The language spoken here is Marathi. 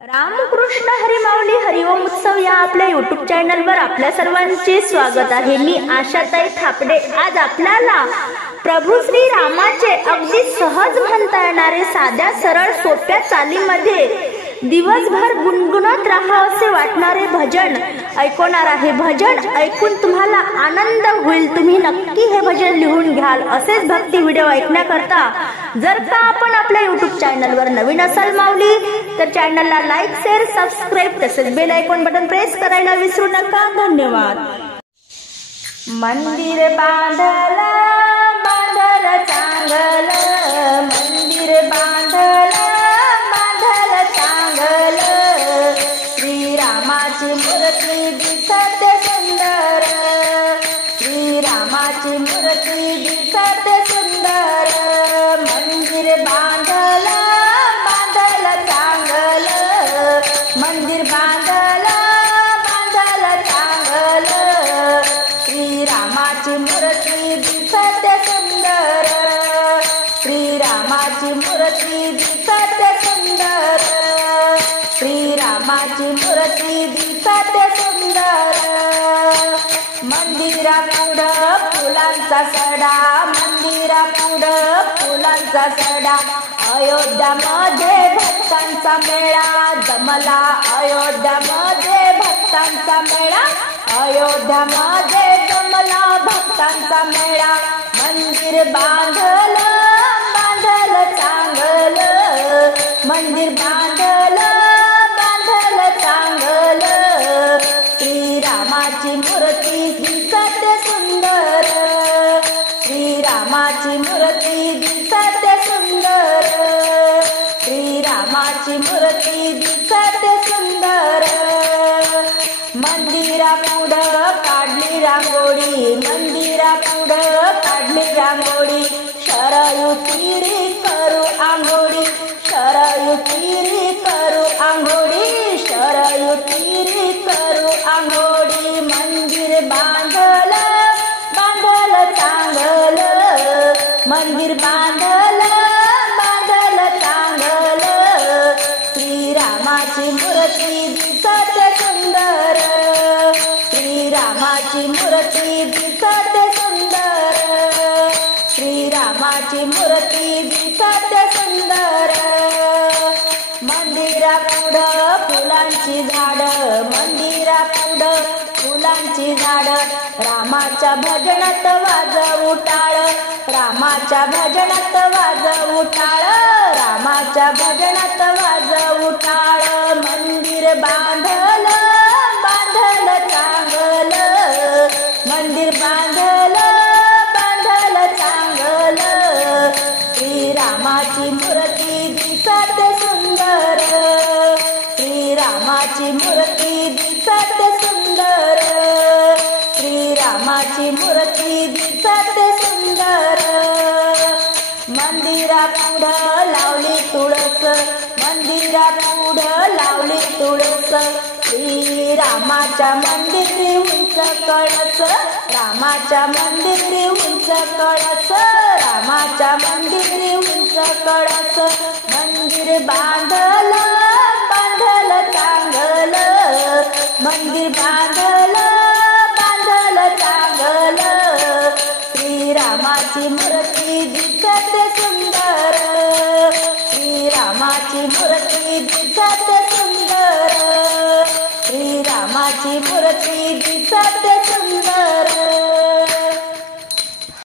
रामकृष्ण हरी माऊली हरिओम उत्सव या आपल्या YouTube चॅनलवर आपल्या सर्वांचे स्वागत आहे। मी आशाताई थापडे आज आपल्याला प्रभू श्री रामाचे अगदी सहज म्हणता येणारे साध्या सरळ सोप्या चालीमध्ये दिवसभर गुणगुणत राहा असे वाटणारे भजन ऐकवणार आहे। भजन ऐकून तुम्हाला आनंद होईल, तुम्ही नक्की हे भजन लिहून घ्याल। असेच भक्ती व्हिडिओ ऐकण्याकरता जर का आपण आपल्या YouTube चॅनलवर नवीन असाल माऊली तर चॅनलला लाईक शेअर सबस्क्राइब तसेच बेल आयकॉन बटन प्रेस करायला विसरू नका। धन्यवाद। मंदिर बांधला बांधल चांगल, मंदिर बांधला बांधल चांगल, श्रीरामाची मूर्ती दिसते सुंदर, श्रीरामाची मूर्ती दिसते सुंदर, मंदिर बांधला बांधल चांगल, मंदिर बांधला बांधल चांगल, श्रीरामाची मूर्ती दिसते सुंदर, श्रीरामाची मूर्ती दिसते सुंदर, श्रीरामाची मूर्ती दिसते सुंदर, मंदिरा पुढं फुलांचा सडा, मंदिरा पुढं फुलांचा सडा, अयोध्यामध्ये भक्तांचा मेळा जमला, अयोध्यामध्ये भक्तांचा मेळा, अयोध्यामध्ये जमला भक्तांचा मेळा, मंदिर बांधल बांधल चांगल, मंदिर बांधल बांधल चांगल, श्रीरामाची मूर्ती दिसते सुंदर, श्रीरामाची मूर्ती दिसते सुंदर, श्रीरामाची मूर्ती दिसते सुंदर, मंदिरा पुढं काढली रांगोळी, मंदिरा पुढं काढली रांगोळी, शरयू तीरी करू आंघोळी, शरयू तीरी करू आंघोळी, शरयू तीरी करू आंघोळी, मंदिर बांधल बांधल चांगल, मंदिर बांधल बांधल चांगल, श्रीरामाची मूर्ती दिसते सुंदर, श्रीरामाची मूर्ती दिसते सुंदर, श्रीरामाची मूर्ती दिसते सुंदर, मंदिरा पुढं फुलांची झाड, मंदिरा पुढं फुलांची झाड, रामाच्या भजनात वाजवू टाळ, रामाच्या भजनात वाजवू टाळ, रामाच्या भजनात वाजवू टाळ, मंदिर बांधल बांधल चांगल, मंदिर बांधल बांधल चांगल, श्रीरामाची मूर्ती दिसते सुंदर, श्रीरामाची मूर्ती दिसते सुंदर, श्रीरामाची मूर्ती दिसते सुंदर, मंदिरा पुढं लावली तुळस, मंदिरा पुढं लावली तुळस, श्रीरामाच्या मंदिरी उंच कळस, रामाच्या मंदिरी उंच कळस, रामाच्या मंदिरी उंच कळस, मंदिर बांधल बांधल चांगल, मंदिर बांधल बांधल चांगल, श्रीरामाची मूर्ती दिसते सुंदर, श्रीरामाची मूर्ती दिसते सुंदर, श्रीरामाची मूर्ती दिसते सुंदर।